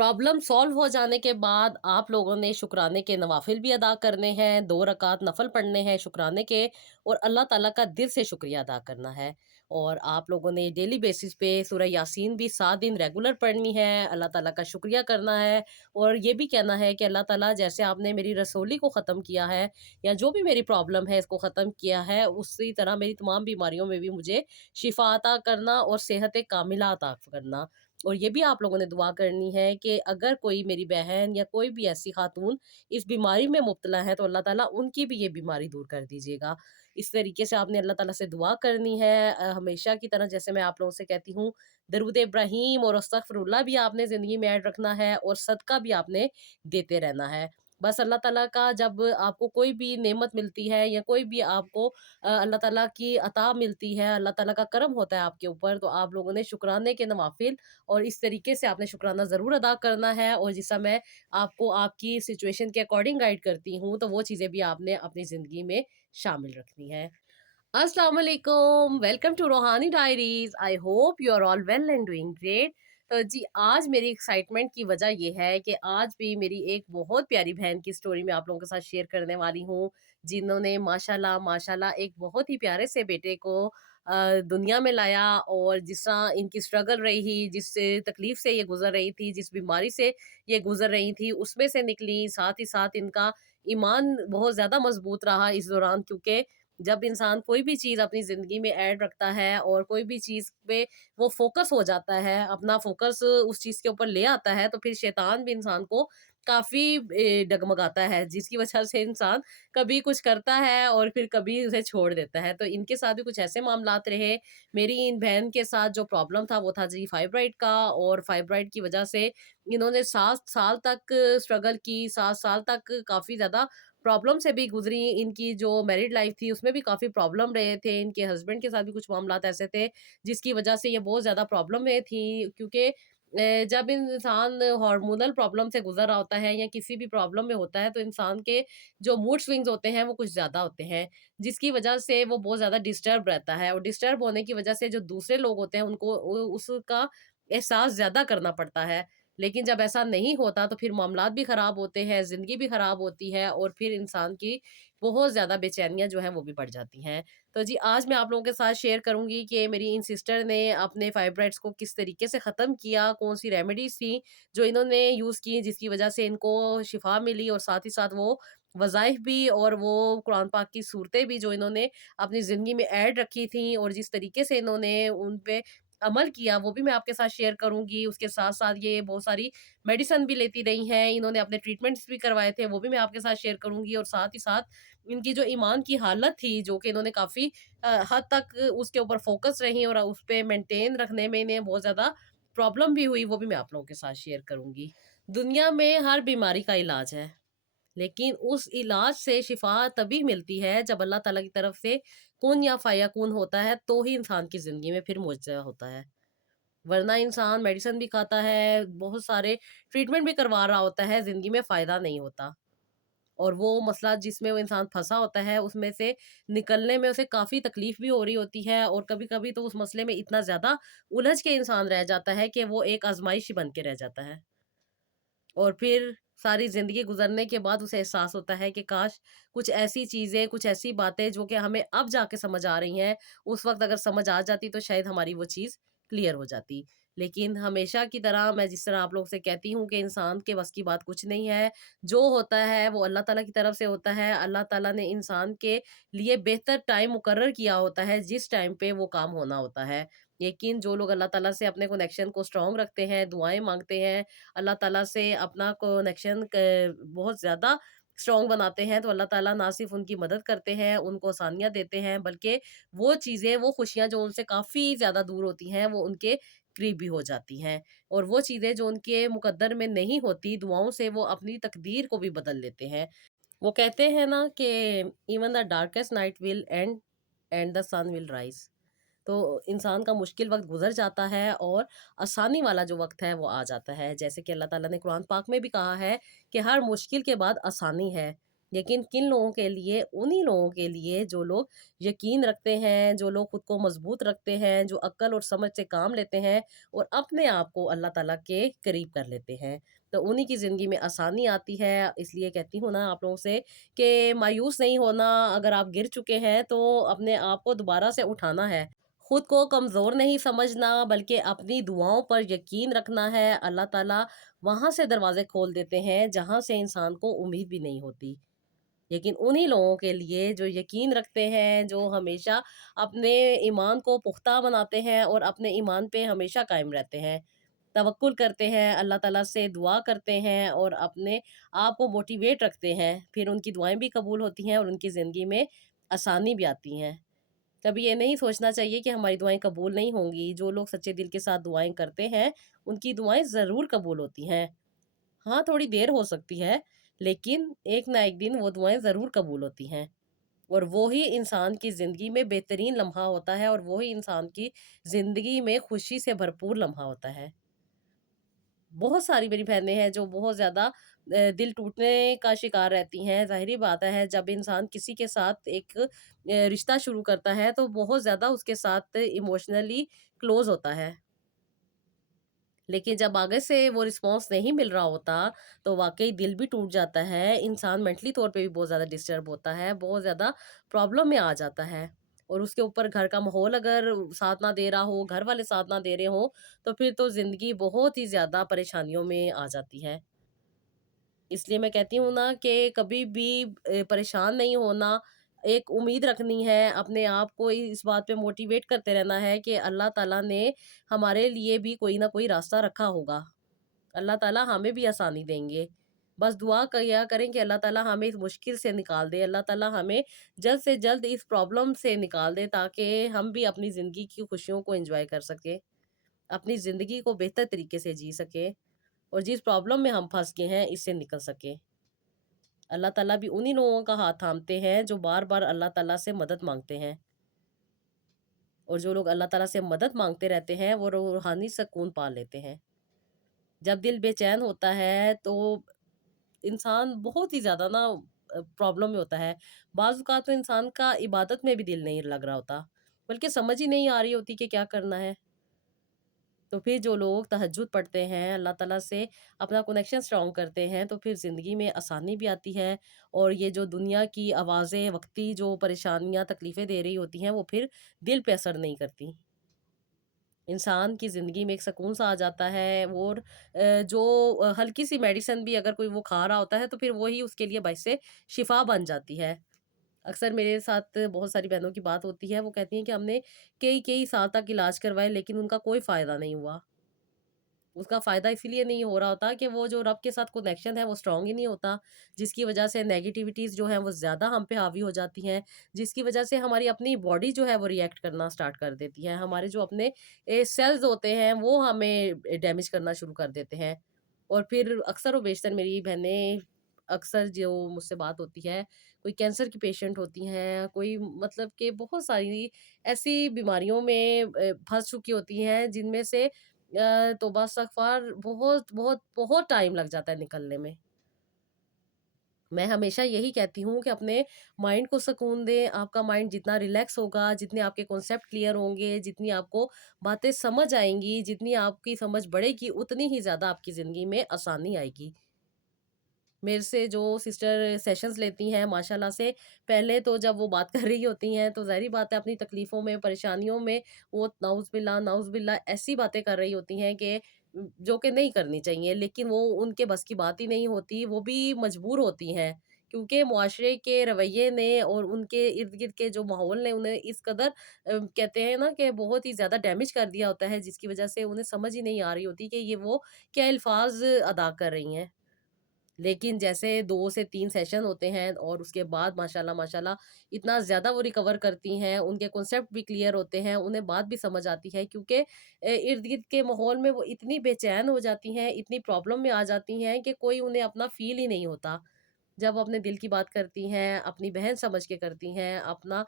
Problem solve हो जाने के बाद आप लोगों ने शुक्राने के नवाफिल भी अदा करने हैं, 2 रकात नफ़ल पढ़ने हैं शुक्राने के और अल्लाह ताला का दिल से शुक्रिया अदा करना है। और आप लोगों ने डेली बेसिस पे सूरह यासीन भी 7 दिन रेगुलर पढ़नी है, अल्लाह ताला का शुक्रिया करना है और ये भी कहना है कि अल्लाह ताला जैसे आपने मेरी रसोली को ख़त्म किया है या जो भी मेरी प्रॉब्लम है इसको ख़त्म किया है, उसी तरह मेरी तमाम बीमारियों में भी मुझे शिफ़ा अता करना और सेहत कामिला अता करना। और ये भी आप लोगों ने दुआ करनी है कि अगर कोई मेरी बहन या कोई भी ऐसी खातून इस बीमारी में मुब्तला है तो अल्लाह ताला उनकी भी ये बीमारी दूर कर दीजिएगा। इस तरीके से आपने अल्लाह ताला से दुआ करनी है हमेशा की तरह जैसे मैं आप लोगों से कहती हूँ दरूद इब्राहीम और अस्तगफिरुल्लाह भी आपने ज़िंदगी में ऐड रखना है और सदका भी आपने देते रहना है। बस अल्लाह ताला का जब आपको कोई भी नेमत मिलती है या कोई भी आपको अल्लाह ताला की अता मिलती है, अल्लाह ताला का करम होता है आपके ऊपर, तो आप लोगों ने शुक्राने के नवाफिल और इस तरीके से आपने शुक्राना ज़रूर अदा करना है। और जैसा मैं आपको आपकी सिचुएशन के अकॉर्डिंग गाइड करती हूँ, तो वो चीज़ें भी आपने अपनी ज़िंदगी में शामिल रखनी है। अस्सलाम वालेकुम, welcome to Roohani diaries. I hope you are all well and doing great. तो जी, आज मेरी एक्साइटमेंट की वजह ये है कि आज भी मेरी एक बहुत प्यारी बहन की स्टोरी मैं आप लोगों के साथ शेयर करने वाली हूँ, जिन्होंने माशाल्लाह माशाल्लाह एक बहुत ही प्यारे से बेटे को दुनिया में लाया और जिस तरह इनकी स्ट्रगल रही, जिस तकलीफ़ से ये गुज़र रही थी, जिस बीमारी से ये गुज़र रही थी, उसमें से निकली। साथ ही साथ इनका ईमान बहुत ज़्यादा मज़बूत रहा इस दौरान, क्योंकि जब इंसान कोई भी चीज़ अपनी ज़िंदगी में ऐड रखता है और कोई भी चीज़ पे वो फ़ोकस हो जाता है, अपना फ़ोकस उस चीज़ के ऊपर ले आता है, तो फिर शैतान भी इंसान को काफ़ी डगमगाता है, जिसकी वजह से इंसान कभी कुछ करता है और फिर कभी उसे छोड़ देता है। तो इनके साथ भी कुछ ऐसे मामलात रहे। मेरी इन बहन के साथ जो प्रॉब्लम था वो था जी फाइब्रॉइड का, और फाइब्रॉइड की वजह से इन्होंने 7 साल तक स्ट्रगल की, 7 साल तक काफ़ी ज़्यादा प्रॉब्लम से भी गुज़री। इनकी जो मैरिड लाइफ़ थी उसमें भी काफ़ी प्रॉब्लम रहे थे। इनके हस्बैंड के साथ भी कुछ मामलात ऐसे थे जिसकी वजह से ये बहुत ज़्यादा प्रॉब्लम में थी, क्योंकि जब इंसान हार्मोनल प्रॉब्लम से गुज़र रहा होता है या किसी भी प्रॉब्लम में होता है तो इंसान के जो मूड स्विंग्स होते हैं वो कुछ ज़्यादा होते हैं, जिसकी वजह से वो बहुत ज़्यादा डिस्टर्ब रहता है और डिस्टर्ब होने की वजह से जो दूसरे लोग होते हैं उनको उसका एहसास ज़्यादा करना पड़ता है। लेकिन जब ऐसा नहीं होता तो फिर मामलात भी ख़राब होते हैं, ज़िंदगी भी ख़राब होती है और फिर इंसान की बहुत ज़्यादा बेचैनियाँ जो हैं वो भी बढ़ जाती हैं। तो जी, आज मैं आप लोगों के साथ शेयर करूँगी कि मेरी इन सिस्टर ने अपने फाइब्रॉइड्स को किस तरीके से ख़त्म किया, कौन-सी रेमेडीज़ थी जो इन्होंने यूज़ की जिसकी वज़ह से इनको शिफ़ा मिली, और साथ ही साथ वो वज़ाइफ भी और वो कुरान पाक की सूरतें भी जो इन्होंने अपनी ज़िंदगी में ऐड रखी थी और जिस तरीके से इन्होंने उन पे अमल किया, वो भी मैं आपके साथ शेयर करूँगी। उसके साथ-साथ ये बहुत सारी मेडिसिन भी लेती रही हैं, इन्होंने अपने ट्रीटमेंट्स भी करवाए थे, वो भी मैं आपके साथ शेयर करूँगी। और साथ ही साथ इनकी जो ईमान की हालत थी, जो कि इन्होंने काफ़ी हद तक उसके ऊपर फ़ोकस रहीं और उस पे मेंटेन रखने में इन्हें बहुत ज़्यादा प्रॉब्लम भी हुई, वो भी मैं आप लोगों के साथ शेयर करूँगी। दुनिया में हर बीमारी का इलाज है। लेकिन उस इलाज से शिफ़ा तभी मिलती है जब अल्लाह ताला की तरफ से कुन या फ़यकून होता है, तो ही इंसान की ज़िंदगी में फिर मुआज़ा होता है। वरना इंसान मेडिसिन भी खाता है, बहुत सारे ट्रीटमेंट भी करवा रहा होता है, ज़िंदगी में फ़ायदा नहीं होता। और वो मसला जिसमें वो इंसान फँसा होता है, उसमें से निकलने में उसे काफ़ी तकलीफ़ भी हो रही होती है, और कभी-कभी तो उस मसले में इतना ज़्यादा उलझ के इंसान रह जाता है कि वो एक आज़माइश ही बन के रह जाता है। और फिर सारी ज़िंदगी गुज़रने के बाद उसे एहसास होता है कि काश कुछ ऐसी चीज़ें, कुछ ऐसी बातें जो कि हमें अब जाके समझ आ रही हैं, उस वक़्त अगर समझ आ जाती तो शायद हमारी वो चीज़ क्लियर हो जाती। लेकिन हमेशा की तरह मैं जिस तरह आप लोगों से कहती हूँ कि इंसान के बस की बात कुछ नहीं है, जो होता है वो अल्लाह ताला की तरफ से होता है। अल्लाह ताला ने इंसान के लिए बेहतर टाइम मुकर्रर किया होता है, जिस टाइम पे वो काम होना होता है। लेकिन जो लोग अल्लाह ताला से अपने कनेक्शन को स्ट्रॉन्ग रखते हैं, दुआएँ माँगते हैं, अल्लाह ताला से अपना कनेक्शन बहुत ज़्यादा स्ट्रॉन्ग बनाते हैं, तो अल्लाह ताला ना सिर्फ़ उनकी मदद करते हैं, उनको आसानियाँ देते हैं, बल्कि वो चीज़ें, वो खुशियाँ जो उनसे काफ़ी ज़्यादा दूर होती हैं, वो उनके करीब भी हो जाती हैं। और वो चीज़ें जो उनके मुक़द्दर में नहीं होती, दुआओं से वो अपनी तकदीर को भी बदल लेते हैं। वो कहते हैं ना कि even the darkest night will end and the sun will rise. तो इंसान का मुश्किल वक़्त गुज़र जाता है और आसानी वाला जो वक़्त है वो आ जाता है। जैसे कि अल्लाह ताला ने कुरान पाक में भी कहा है कि हर मुश्किल के बाद आसानी है। लेकिन किन लोगों के लिए? उन्हीं लोगों के लिए जो लोग यकीन रखते हैं, जो लोग खुद को मज़बूत रखते हैं, जो अक्ल और समझ से काम लेते हैं और अपने आप को अल्लाह ताला के करीब कर लेते हैं। तो उन्हीं की ज़िंदगी में आसानी आती है। इसलिए कहती हूँ ना आप लोगों से कि मायूस नहीं होना, अगर आप गिर चुके हैं तो अपने आप को दोबारा से उठाना है। खुद को कमज़ोर नहीं समझना, बल्कि अपनी दुआओं पर यकीन रखना है। अल्लाह ताला वहाँ से दरवाज़े खोल देते हैं जहाँ से इंसान को उम्मीद भी नहीं होती। लेकिन उन्हीं लोगों के लिए जो यकीन रखते हैं, जो हमेशा अपने ईमान को पुख्ता बनाते हैं और अपने ईमान पे हमेशा कायम रहते हैं। तवक्कुल करते हैं, अल्लाह ताला से दुआ करते हैं और अपने आप को मोटिवेट रखते हैं। फिर उनकी दुआएँ भी कबूल होती हैं और उनकी ज़िंदगी में आसानी भी आती हैं। कभी ये नहीं सोचना चाहिए कि हमारी दुआएँ कबूल नहीं होंगी। जो लोग सच्चे दिल के साथ दुआएँ करते हैं, उनकी दुआएँ ज़रूर कबूल होती हैं। हाँ, थोड़ी देर हो सकती है, लेकिन एक ना एक दिन वो दुआएँ ज़रूर कबूल होती हैं। और वो ही इंसान की ज़िंदगी में बेहतरीन लम्हा होता है और वो ही इंसान की ज़िंदगी में खुशी से भरपूर लम्हा होता है। बहुत सारी मेरी बहनें हैं जो बहुत ज़्यादा दिल टूटने का शिकार रहती हैं। ज़ाहिर-सी बात है जब इंसान किसी के साथ एक रिश्ता शुरू करता है तो बहुत ज़्यादा उसके साथ इमोशनली क्लोज़ होता है। लेकिन जब आगे से वो रिस्पॉन्स नहीं मिल रहा होता, तो वाक़ई दिल भी टूट जाता है, इंसान मेंटली तौर पे भी बहुत ज़्यादा डिस्टर्ब होता है, बहुत ज़्यादा प्रॉब्लम में आ जाता है। और उसके ऊपर घर का माहौल अगर साथ ना दे रहा हो, घर वाले साथ ना दे रहे हों, तो फिर तो ज़िंदगी बहुत ही ज़्यादा परेशानियों में आ जाती है। इसलिए मैं कहती हूँ ना कि कभी भी परेशान नहीं होना, एक उम्मीद रखनी है, अपने आप को इस बात पे मोटिवेट करते रहना है कि अल्लाह ताला ने हमारे लिए भी कोई ना कोई रास्ता रखा होगा। अल्लाह ताला हमें भी आसानी देंगे। बस दुआ किया करें कि अल्लाह ताला हमें इस मुश्किल से निकाल दे, अल्लाह ताला हमें जल्द से जल्द इस प्रॉब्लम से निकाल दे ताकि हम भी अपनी ज़िंदगी की खुशियों को एन्जॉय कर सकें, अपनी ज़िंदगी को बेहतर तरीके से जी सकें और जिस प्रॉब्लम में हम फँस गए हैं, इससे निकल सकें। अल्लाह ताला भी उन्हीं लोगों का हाथ थामते हैं जो बार-बार अल्लाह ताला से मदद माँगते हैं और जो लोग अल्लाह ताला से मदद माँगते रहते हैं, वो रूहानी सुकून पा लेते हैं। जब दिल बेचैन होता है तो इंसान बहुत ही ज़्यादा ना प्रॉब्लम में होता है। बाज़ औक़ात तो इंसान का इबादत में भी दिल नहीं लग रहा होता, बल्कि समझ ही नहीं आ रही होती कि क्या करना है। तो फिर जो लोग तहज्जुद पढ़ते हैं, अल्लाह ताला से अपना कनेक्शन स्ट्रॉन्ग करते हैं, तो फिर ज़िंदगी में आसानी भी आती है और ये जो दुनिया की आवाज़ें, वक़्ती जो परेशानियाँ, तकलीफ़ें दे रही होती हैं, वो फिर दिल पे असर नहीं करती। इंसान की ज़िंदगी में एक सुकून सा आ जाता है और जो हल्की-सी मेडिसिन भी अगर कोई वो खा रहा होता है, तो फिर वो ही उसके लिए बाइसे शिफ़ा बन जाती है। अक्सर मेरे साथ बहुत सारी बहनों की बात होती है, वो कहती हैं कि हमने कई-कई साल तक इलाज करवाए, लेकिन उनका कोई फ़ायदा नहीं हुआ। उसका फ़ायदा इसीलिए नहीं हो रहा होता कि वो जो रब के साथ कनेक्शन है वो स्ट्रॉन्ग ही नहीं होता, जिसकी वजह से नेगेटिविटीज़ जो हैं वो ज़्यादा हम पे हावी हो जाती हैं, जिसकी वजह से हमारी अपनी बॉडी जो है वो रिएक्ट करना स्टार्ट कर देती है। हमारे जो अपने सेल्स होते हैं वो हमें डैमेज करना शुरू कर देते हैं। और फिर अक्सर व बेशतर मेरी बहनें अक्सर जो मुझसे बात होती है, कोई कैंसर की पेशेंट होती हैं, कोई मतलब कि बहुत सारी ऐसी बीमारियों में फँस चुकी होती हैं जिनमें से तौबा इस्तग़फ़ार बहुत बहुत बहुत टाइम लग जाता है निकलने में। मैं हमेशा यही कहती हूँ कि अपने माइंड को सुकून दें, आपका माइंड जितना रिलैक्स होगा, जितने आपके कॉन्सेप्ट क्लियर होंगे, जितनी आपको बातें समझ आएँगी, जितनी आपकी समझ बढ़ेगी, उतनी ही ज़्यादा आपकी ज़िंदगी में आसानी आएगी। मेरे से जो सिस्टर सेशंस लेती हैं माशाल्लाह से, पहले तो जब वो बात कर रही होती हैं तो ज़ाहिर-सी बात है अपनी तकलीफ़ों में, परेशानियों में वो नाउज़ुबिल्लाह ऐसी बातें कर रही होती हैं कि जो कि नहीं करनी चाहिए। लेकिन वो उनके बस की बात ही नहीं होती, वो भी मजबूर होती हैं। क्योंकि मुआशरे के रवैये ने और उनके इर्द-गिर्द के जो माहौल ने उन्हें इस कदर कहते हैं ना कि बहुत ही ज़्यादा डैमेज कर दिया होता है, जिसकी वज़ह से उन्हें समझ ही नहीं आ रही होती कि ये वो क्या अल्फ़ाज़ अदा कर रही हैं। लेकिन जैसे 2 से 3 सेशन होते हैं और उसके बाद माशाल्लाह माशाल्लाह इतना ज़्यादा वो रिकवर करती हैं, उनके कॉन्सेप्ट भी क्लियर होते हैं, उन्हें बात भी समझ आती है क्योंकि इर्द-गिर्द के माहौल में वो इतनी बेचैन हो जाती हैं, इतनी प्रॉब्लम में आ जाती हैं कि कोई उन्हें अपना फ़ील ही नहीं होता। जब अपने दिल की बात करती हैं, अपनी बहन समझ के करती हैं, अपना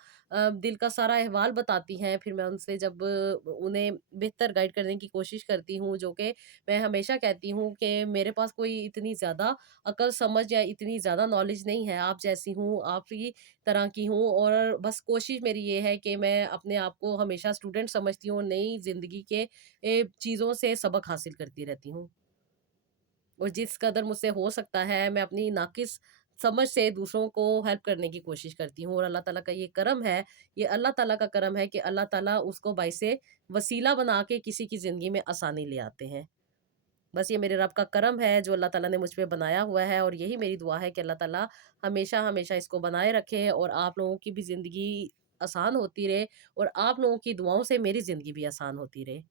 दिल का सारा अहवाल बताती हैं, फिर मैं उनसे जब उन्हें बेहतर गाइड करने की कोशिश करती हूँ, जो कि मैं हमेशा कहती हूँ कि मेरे पास कोई इतनी ज़्यादा अकल समझ या इतनी ज़्यादा नॉलेज नहीं है, आप जैसी हूँ, आप ही तरह की हूँ, और बस कोशिश मेरी ये है कि मैं अपने आप को हमेशा स्टूडेंट समझती हूँ, नई ज़िंदगी के चीज़ों से सबक हासिल करती रहती हूँ। और जिस कदर मुझसे हो सकता है, मैं अपनी नाक़िस समझ से दूसरों को हेल्प करने की कोशिश करती हूँ, और अल्लाह ताला का ये करम है, ये अल्लाह ताला का करम है कि अल्लाह ताला उसको बाइसे वसीला बना के किसी की ज़िंदगी में आसानी ले आते हैं। बस ये मेरे रब का करम है जो अल्लाह ताला ने मुझ पे बनाया हुआ है, और यही मेरी दुआ है कि अल्लाह ताला हमेशा-हमेशा इसको बनाए रखे, और आप लोगों की भी ज़िंदगी आसान होती रहे, और आप लोगों की दुआओं से मेरी ज़िंदगी भी आसान होती रहे।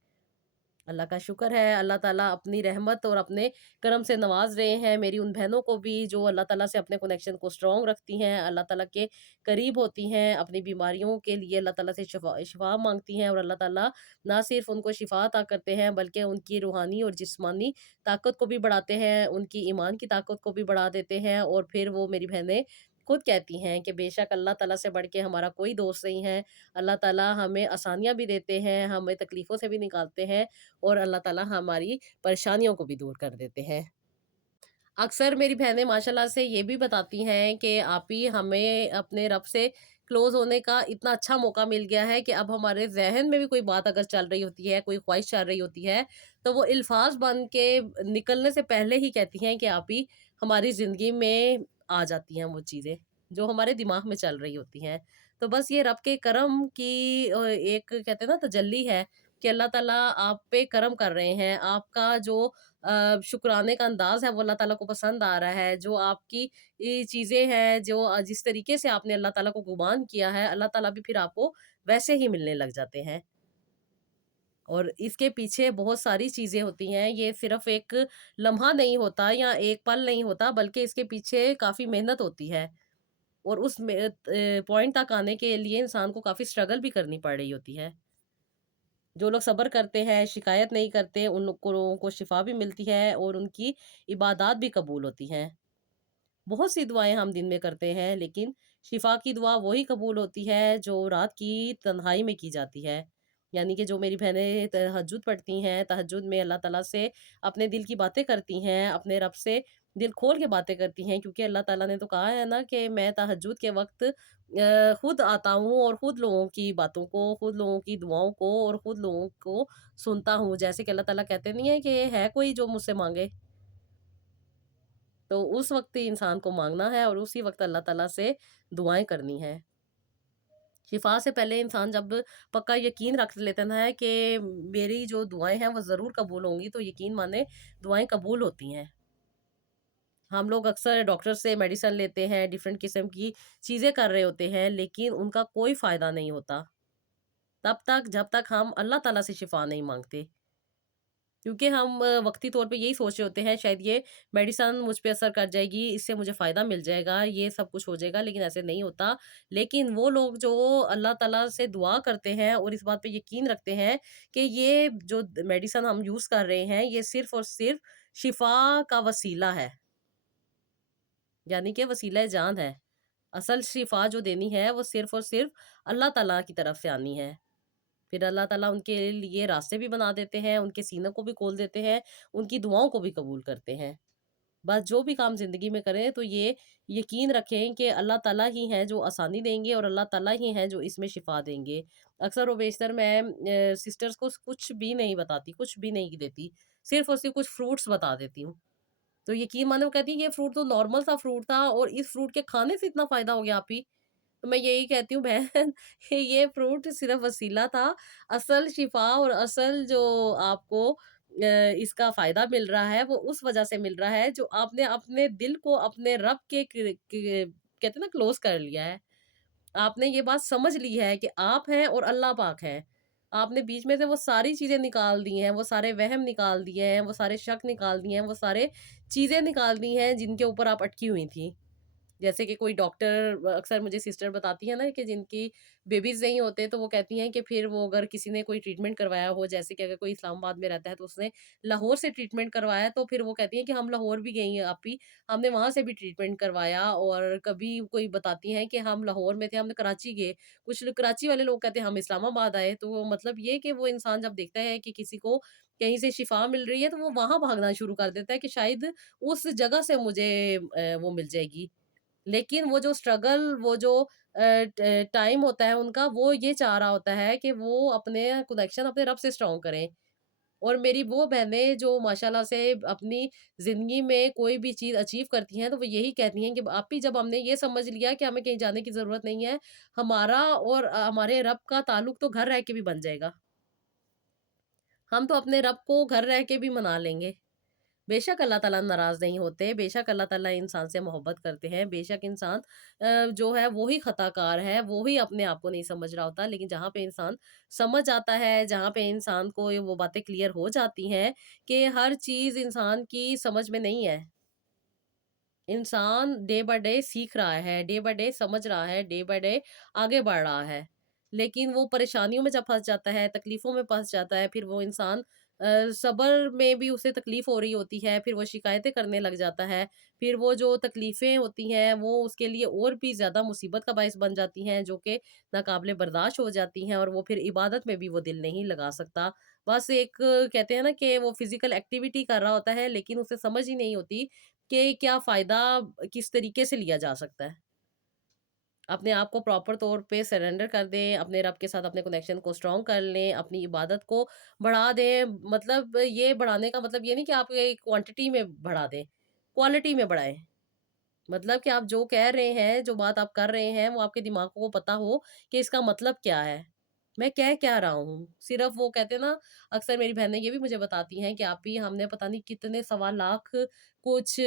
अल्लाह का शुक्र है, अल्लाह ताला अपनी रहमत और अपने करम से नवाज़ रहे हैं मेरी उन बहनों को भी जो अल्लाह ताला से अपने कनेक्शन को स्ट्रॉन्ग रखती हैं, अल्लाह ताला के करीब होती हैं, अपनी बीमारियों के लिए अल्लाह ताला से शिफ़ा माँगती हैं, और अल्लाह ताला ना सिर्फ़ उनको शिफ़ा अता करते हैं, बल्कि उनकी रूहानी और जिस्मानी ताकत को भी बढ़ाते हैं, उनकी ईमान की ताकत को भी बढ़ा देते हैं, और फिर वो मेरी बहनें खुद कहती हैं कि बेशक अल्लाह ताला से बढ़ के हमारा कोई दोस्त नहीं है। अल्लाह ताला हमें आसानियाँ भी देते हैं, हमें तकलीफ़ों से भी निकालते हैं, और अल्लाह ताला हमारी परेशानियों को भी दूर कर देते हैं। अक्सर मेरी बहनें माशाल्लाह से ये भी बताती हैं कि आपी हमें अपने रब से क्लोज़ होने का इतना अच्छा मौका मिल गया है कि अब हमारे ज़हन में भी कोई बात अगर चल रही होती है, कोई ख़्वाहिश चल रही होती है, तो वो अल्फ़ाज़ बन के निकलने से पहले ही कहती हैं कि आपी हमारी ज़िंदगी में आ जाती हैं वो चीज़ें, जो हमारे दिमाग में चल रही होती हैं। तो बस ये रब के करम की एक कहते हैं ना तजल्ली है कि अल्लाह ताला आप पे करम कर रहे हैं। आपका जो शुक्राने का अंदाज़ है वो अल्लाह ताला को पसंद आ रहा है। जो आपकी चीज़ें हैं, जो जिस तरीके से आपने अल्लाह ताला को गुमान किया है, अल्लाह ताला भी फिर आपको वैसे ही मिलने लग जाते हैं। और इसके पीछे बहुत सारी चीज़ें होती हैं। ये सिर्फ़ एक लम्हा नहीं होता या एक पल नहीं होता, बल्कि इसके पीछे काफ़ी मेहनत होती है। और उस पॉइंट तक आने के लिए इंसान को काफ़ी स्ट्रगल भी करनी पड़ रही होती है। जो लोग सब्र करते हैं, शिकायत नहीं करते, उन लोगों को शिफ़ा भी मिलती है, और उनकी इबादत भी कबूल होती हैं। बहुत सी दुआएँ हम दिन में करते हैं, लेकिन शिफ़ा की दुआ वही कबूल होती है जो रात की तन्हाई में की जाती है। यानी कि जो मेरी बहनें तहज्जुद पढ़ती हैं, तहज्जुद में अल्लाह ताला से अपने दिल की बातें करती हैं, अपने रब से दिल खोल के बातें करती हैं, क्योंकि अल्लाह ताला ने तो कहा है ना कि मैं तहज्जुद के वक़्त खुद आता हूँ, और खुद लोगों की बातों को, खुद लोगों की दुआओं को, और खुद लोगों को सुनता हूँ। जैसे कि अल्लाह ताला कहते नहीं है कि है कोई जो मुझसे माँगे? तो उस वक़्त ही इंसान को माँगना है, और उसी वक़्त अल्लाह ताला से दुआएँ करनी हैं। शिफ़ा से पहले इंसान जब पक्का यकीन रख लेता ना है कि मेरी जो दुआएँ हैं वो ज़रूर कबूल होंगी, तो यकीन माने दुआएँ कबूल होती हैं। हम लोग अक्सर डॉक्टर से मेडिसिन लेते हैं, डिफ़रेंट किस्म की चीज़ें कर रहे होते हैं, लेकिन उनका कोई फ़ायदा नहीं होता, तब तक जब तक हम अल्लाह ताला से शिफ़ा नहीं माँगते। क्योंकि हम वक़्ती तौर पे यही सोच रहे होते हैं शायद ये मेडिसिन मुझ पे असर कर जाएगी, इससे मुझे फ़ायदा मिल जाएगा, ये सब कुछ हो जाएगा, लेकिन ऐसे नहीं होता। लेकिन वो लोग जो अल्लाह ताला से दुआ करते हैं और इस बात पे यकीन रखते हैं कि ये जो मेडिसिन हम यूज़ कर रहे हैं, ये सिर्फ़ और सिर्फ़ शिफ़ा का वसीला है, यानी कि वसीला जान है। असल शिफ़ा जो देनी है, वो सिर्फ़ और सिर्फ़ अल्लाह ताला की तरफ से आनी है। फिर अल्लाह ताला उनके लिए रास्ते भी बना देते हैं, उनके सीनों को भी खोल देते हैं, उनकी दुआओं को भी कबूल करते हैं। बस जो भी काम ज़िंदगी में करें तो ये यकीन रखें कि अल्लाह ताला ही हैं जो आसानी देंगे, और अल्लाह ताला ही हैं जो इसमें शिफ़ा देंगे। अक्सर व बेशतर मैं सिस्टर्स को कुछ भी नहीं बताती, कुछ भी नहीं देती। सिर्फ़ और सिर्फ़ कुछ फ्रूट्स बता देती हूँ। तो यकीन मानो वो कहती है ये फ्रूट तो नॉर्मल सा फ्रूट था, और इस फ्रूट के खाने से इतना फ़ायदा हो गया आप ही। तो मैं यही कहती हूँ बहन ये फ्रूट सिर्फ़ वसीला था, असल शिफ़ा और असल जो आपको इसका फ़ायदा मिल रहा है वो उस वज़ह से मिल रहा है जो आपने अपने दिल को अपने रब के कहते हैं ना क्लोज़ कर लिया है। आपने ये बात समझ ली है कि आप हैं और अल्लाह पाक है। आपने बीच में से वो सारी चीज़ें निकाल दी हैं, वो सारे वहम निकाल दिए हैं, वो सारे शक निकाल दिए हैं, वो सारे चीज़ें निकाल दी हैं जिनके ऊपर आप अटकी हुई थी। जैसे कि कोई डॉक्टर अक्सर मुझे सिस्टर बताती है ना कि जिनकी बेबीज़ नहीं होते, तो वो कहती हैं कि फिर वो अगर किसी ने कोई ट्रीटमेंट करवाया हो, जैसे कि अगर कोई इस्लामाबाद में रहता है तो उसने लाहौर से ट्रीटमेंट करवाया, तो फिर वो कहती हैं कि हम लाहौर भी गई हैं आपी, हमने वहाँ से भी ट्रीटमेंट करवाया। और कभी कोई बताती हैं कि हम लाहौर में थे, हमने कराची गए। कुछ लोग कराची वाले लोग कहते हैं हम इस्लामाबाद आए, तो वो मतलब ये कि वो इंसान जब देखता है कि किसी को कहीं से शिफ़ा मिल रही है, तो वो वहाँ भागना शुरू कर देता है कि शायद उस जगह से मुझे वो मिल जाएगी। लेकिन वो जो स्ट्रगल, वो जो टाइम होता है उनका, वो ये चाह रहा होता है कि वो अपने कनेक्शन अपने रब से स्ट्रॉन्ग करें। और मेरी वो बहनें जो माशाल्लाह से अपनी ज़िंदगी में कोई भी चीज़ अचीव करती हैं, तो वो यही कहती हैं कि आपी जब हमने ये समझ लिया कि हमें कहीं जाने की ज़रूरत नहीं है, हमारा और हमारे रब का ताल्लुक तो घर रह के भी बन जाएगा। हम तो अपने रब को घर रह के भी मना लेंगे। बेशक अल्लाह ताला नाराज़ नहीं होते, बेशक अल्लाह ताला इंसान से मोहब्बत करते हैं, बेशक इंसान जो है वो ही ख़ताकार है, वो ही अपने आप को नहीं समझ रहा होता। लेकिन जहाँ पे इंसान समझ आता है, जहाँ पे इंसान को ये वो बातें क्लियर हो जाती हैं कि हर चीज़ इंसान की समझ में नहीं है। इंसान डे बाय डे सीख रहा है, डे बाय डे समझ रहा है, डे बाय डे आगे बढ़ रहा है। लेकिन वो परेशानियों में जब फँस जाता है, तकलीफ़ों में फँस जाता है, फिर वो इंसान सब्र में भी उसे तकलीफ़ हो रही होती है, फिर वो शिकायतें करने लग जाता है। फिर वो जो तकलीफ़ें होती हैं, वो उसके लिए और भी ज़्यादा मुसीबत का बायस बन जाती हैं, जो कि नाक़ाबिले बर्दाश्त हो जाती हैं, और वो फिर इबादत में भी वो दिल नहीं लगा सकता। बस एक कहते हैं ना कि वो फ़िज़िकल एक्टिविटी कर रहा होता है, लेकिन उसे समझ ही नहीं होती कि क्या फ़ायदा किस तरीके से लिया जा सकता है। अपने आप को प्रॉपर तौर पे सरेंडर कर दें, अपने रब के साथ अपने कनेक्शन को स्ट्रॉन्ग कर लें, अपनी इबादत को बढ़ा दें। मतलब ये बढ़ाने का मतलब ये नहीं कि आप ये क्वांटिटी में बढ़ा दें, क्वालिटी में बढ़ाएँ। मतलब कि आप जो कह रहे हैं, जो बात आप कर रहे हैं, वो आपके दिमाग को पता हो कि इसका मतलब क्या है? मैं कह क्या रहा हूँ? सिर्फ़ वो कहते हैं ना, अक्सर मेरी बहनें ये भी मुझे बताती हैं कि आपी हमने पता नहीं कितने सवा लाख कुछ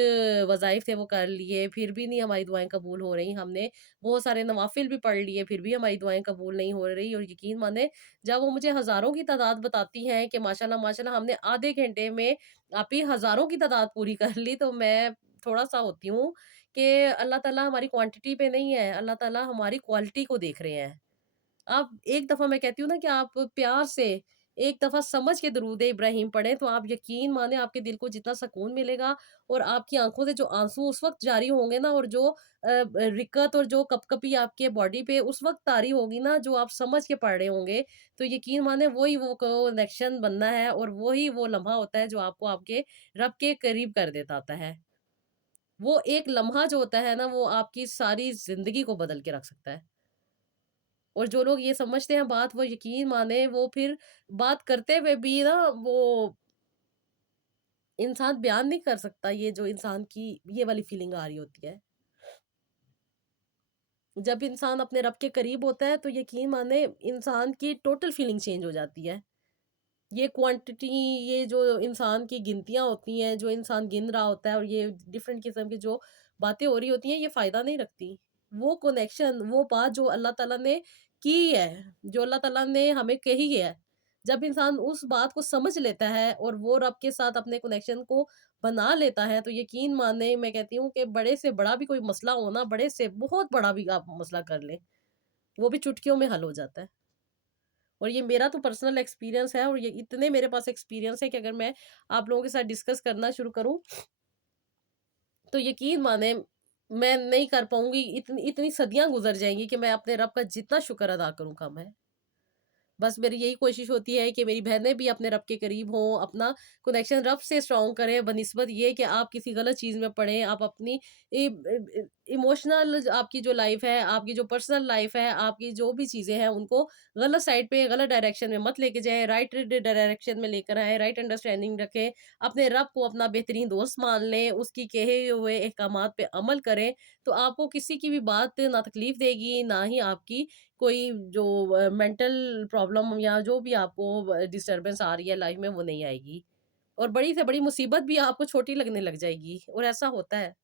वज़ाइफ थे वो कर लिए, फिर भी नहीं हमारी दुआएँ कबूल हो रही। हमने बहुत सारे नवाफ़िल भी पढ़ लिए, फिर भी हमारी दुआएँ कबूल नहीं हो रही। और यकीन माने, जब वो मुझे हज़ारों की तादाद बताती हैं कि माशाल्लाह, माशाल्लाह हमने आधे घंटे में आपी हज़ारों की तादाद पूरी कर ली, तो मैं थोड़ा-सा होती हूँ कि अल्लाह ताला हमारी क्वांटिटी पे नहीं है, अल्लाह ताला हमारी क्वालिटी को देख रहे हैं। आप एक दफ़ा, मैं कहती हूँ ना कि आप प्यार से एक दफ़ा समझ के दरूद इब्राहिम पढ़ें, तो आप यकीन माने आपके दिल को जितना सुकून मिलेगा, और आपकी आँखों से जो आँसू उस वक़्त जारी होंगे ना, और जो रिक्कत और जो कँपकँपी आपके बॉडी पे उस वक़्त तारी होगी ना, जो आप समझ के पढ़ रहे होंगे, तो यकीन माने वही वो कनेक्शन बनना है, और वही वो लम्हा होता है जो आपको आपके रब के करीब कर देता होता है। वो एक लम्हा जो होता है ना, वो आपकी सारी ज़िंदगी को बदल के रख सकता है। और जो लोग ये समझते हैं बात, वो यकीन माने, वो फिर बात करते हुए भी ना, वो इंसान बयान नहीं कर सकता, ये जो इंसान की ये वाली फीलिंग आ रही होती है। जब इंसान अपने रब के करीब होता है, तो यकीन माने इंसान की टोटल फीलिंग चेंज हो जाती है। ये क्वांटिटी, ये जो इंसान की गिनतियाँ होती हैं, जो इंसान गिन रहा होता है, और ये डिफरेंट किस्म की जो बातें हो रही होती हैं, ये फ़ायदा नहीं रखती। वो कनेक्शन, वो बात जो अल्लाह ताला ने की है, जो अल्लाह ताला ने हमें कही है, जब इंसान उस बात को समझ लेता है और वो रब के साथ अपने कनेक्शन को बना लेता है, तो यकीन माने, मैं कहती हूँ कि बड़े से बड़ा भी कोई मसला हो ना, बड़े से बहुत बड़ा भी आप मसला कर लें, वो भी चुटकियों में हल हो जाता है। और ये मेरा तो पर्सनल एक्सपीरियंस है, और ये इतने मेरे पास एक्सपीरियंस है कि अगर मैं आप लोगों के साथ डिस्कस करना शुरू करूँ, तो यकीन माने मैं नहीं कर पाऊँगी, इतनी इतनी सदियाँ गुज़र जाएँगी कि मैं अपने रब का जितना शुक्र अदा करूँ कम है। बस मेरी यही कोशिश होती है कि मेरी बहनें भी अपने रब के करीब हों, अपना कनेक्शन रब से स्ट्रॉन्ग करें, बनिस्बत ये कि आप किसी गलत चीज़ में पड़ें। आप अपनी इ इ इमोशनल आपकी जो लाइफ़ है, आपकी जो पर्सनल लाइफ़ है, आपकी जो भी चीज़ें हैं, उनको गलत साइड पे, गलत डायरेक्शन में मत लेके जाएँ, राइट डायरेक्शन में लेकर आएँ, राइट अंडरस्टैंडिंग रखें। अपने रब को अपना बेहतरीन दोस्त मान लें, उसकी कहे हुए अहकामात पे अमल करें, तो आपको किसी की भी बात ना तकलीफ़ देगी, ना ही आपकी कोई जो मेंटल प्रॉब्लम या जो भी आपको डिस्टर्बेंस आ रही है लाइफ में, वो नहीं आएगी। और बड़ी से बड़ी मुसीबत भी आपको छोटी लगने लग जाएगी, और ऐसा होता है।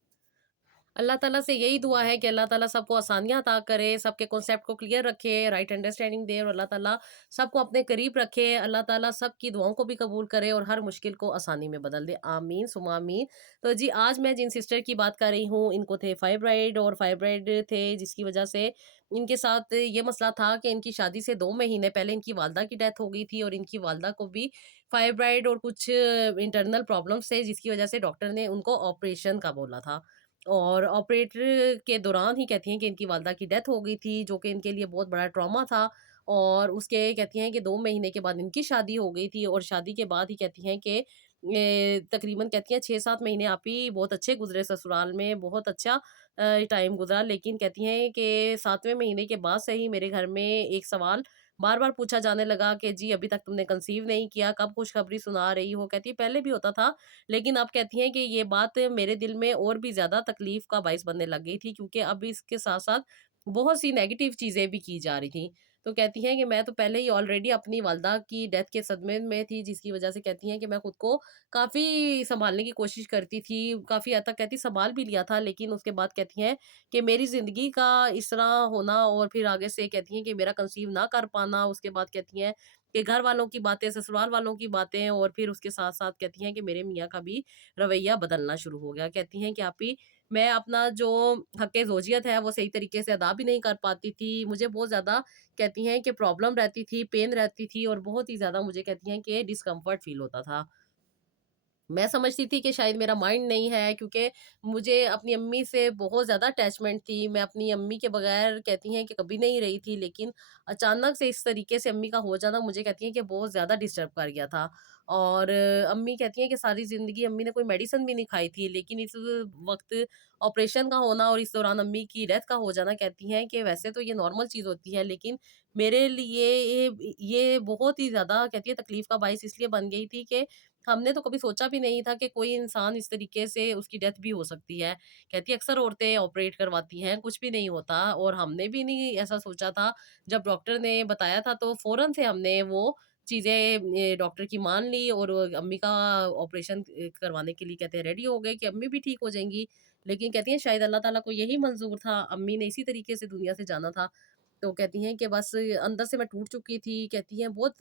अल्लाह ताला से यही दुआ है कि अल्लाह ताला सबको आसानियाँ अता करे, सबके कॉन्सेप्ट को क्लियर रखे, राइट अंडरस्टैंडिंग दे और अल्लाह ताला सबको अपने करीब रखे। अल्लाह ताला सबकी दुआओं को भी कबूल करे और हर मुश्किल को आसानी में बदल दे। आमीन सुमा आमीन। तो जी आज मैं जिन सिस्टर की बात कर रही हूँ, इनको थे फाइब्राइड और फाइब्राइड थे जिसकी वजह से इनके साथ ये मसला था कि इनकी शादी से 2 महीने पहले इनकी वालदा की डेथ हो गई थी और इनकी वालदा को भी फाइब्राइड और कुछ इंटरनल प्रॉब्लम्स थे जिसकी वजह से डॉक्टर ने उनको ऑपरेशन का बोला था। और ऑपरेटर के दौरान ही कहती हैं कि इनकी वालदा की डेथ हो गई थी, जो कि इनके लिए बहुत बड़ा ट्रॉमा था। और उसके कहती हैं कि 2 महीने के बाद इनकी शादी हो गई थी और शादी के बाद ही कहती हैं कि तकरीबन कहती हैं 6-7 महीने आप ही बहुत अच्छे गुज़रे ससुराल में, बहुत अच्छा टाइम गुज़रा। लेकिन कहती हैं कि 7वें महीने के बाद से ही मेरे घर में एक सवाल बार-बार पूछा जाने लगा कि जी अभी तक तुमने कंसीव नहीं किया, कब खुशखबरी सुना रही हो? कहती है पहले भी होता था, लेकिन अब कहती हैं कि ये बात मेरे दिल में और भी ज़्यादा तकलीफ़ का बाइस बनने लग गई थी क्योंकि अब इसके साथ-साथ बहुत सी नेगेटिव चीज़ें भी की जा रही थी। तो कहती हैं कि मैं तो पहले ही ऑलरेडी अपनी वालदा की डेथ के सदमे में थी जिसकी वज़ह से कहती हैं कि मैं खुद को काफ़ी सँभालने की कोशिश करती थी, काफ़ी हद तक कहती सँभाल भी लिया था लेकिन उसके बाद कहती हैं कि मेरी ज़िंदगी का इस तरह होना और फिर आगे से कहती हैं कि मेरा कंसीव ना कर पाना, उसके बाद कहती हैं कि घर वालों की बातें, ससुराल वालों की बातें और फिर उसके साथ-साथ कहती हैं कि मेरे मियाँ का भी रवैया बदलना शुरू हो गया। कहती हैं कि आपी मैं अपना जो हक़-ए-ज़ौजियत है वो सही तरीके से अदा भी नहीं कर पाती थी। मुझे बहुत ज़्यादा कहती हैं कि प्रॉब्लम रहती थी, पेन रहती थी और बहुत ही ज़्यादा मुझे कहती हैं कि डिस्कम्फ़र्ट फ़ील होता था। मैं समझती थी कि शायद मेरा माइंड नहीं है क्योंकि मुझे अपनी अम्मी से बहुत ज़्यादा अटैचमेंट थी। मैं अपनी अम्मी के बगैर कहती हैं कि कभी नहीं रही थी, लेकिन अचानक से इस तरीके से अम्मी का हो जाना मुझे कहती हैं कि बहुत ज़्यादा डिस्टर्ब कर गया था। और अम्मी कहती हैं कि सारी ज़िंदगी अम्मी ने कोई मेडिसिन भी नहीं खाई थी, लेकिन इस वक़्त ऑपरेशन का होना और इस दौरान अम्मी की डेथ का हो जाना कहती हैं कि वैसे तो ये नॉर्मल चीज़ होती है, लेकिन मेरे लिए ये बहुत ही ज़्यादा कहती है तकलीफ़ का बाइस इसलिए बन गई थी कि हमने तो कभी सोचा भी नहीं था कि कोई इंसान इस तरीके से उसकी डेथ भी हो सकती है। कहती है अक्सर औरतें ऑपरेट करवाती हैं, कुछ भी नहीं होता और हमने भी नहीं ऐसा सोचा था। जब डॉक्टर ने बताया था तो फ़ौरन से हमने वो चीज़ें डॉक्टर की मान ली और अम्मी का ऑपरेशन करवाने के लिए कहते हैं रेडी हो गए कि अम्मी भी ठीक हो जाएँगी। लेकिन कहती हैं शायद अल्लाह ताला को यही मंज़ूर था, अम्मी ने इसी तरीके से दुनिया से जाना था। तो कहती हैं कि बस अंदर से मैं टूट चुकी थी। कहती हैं बहुत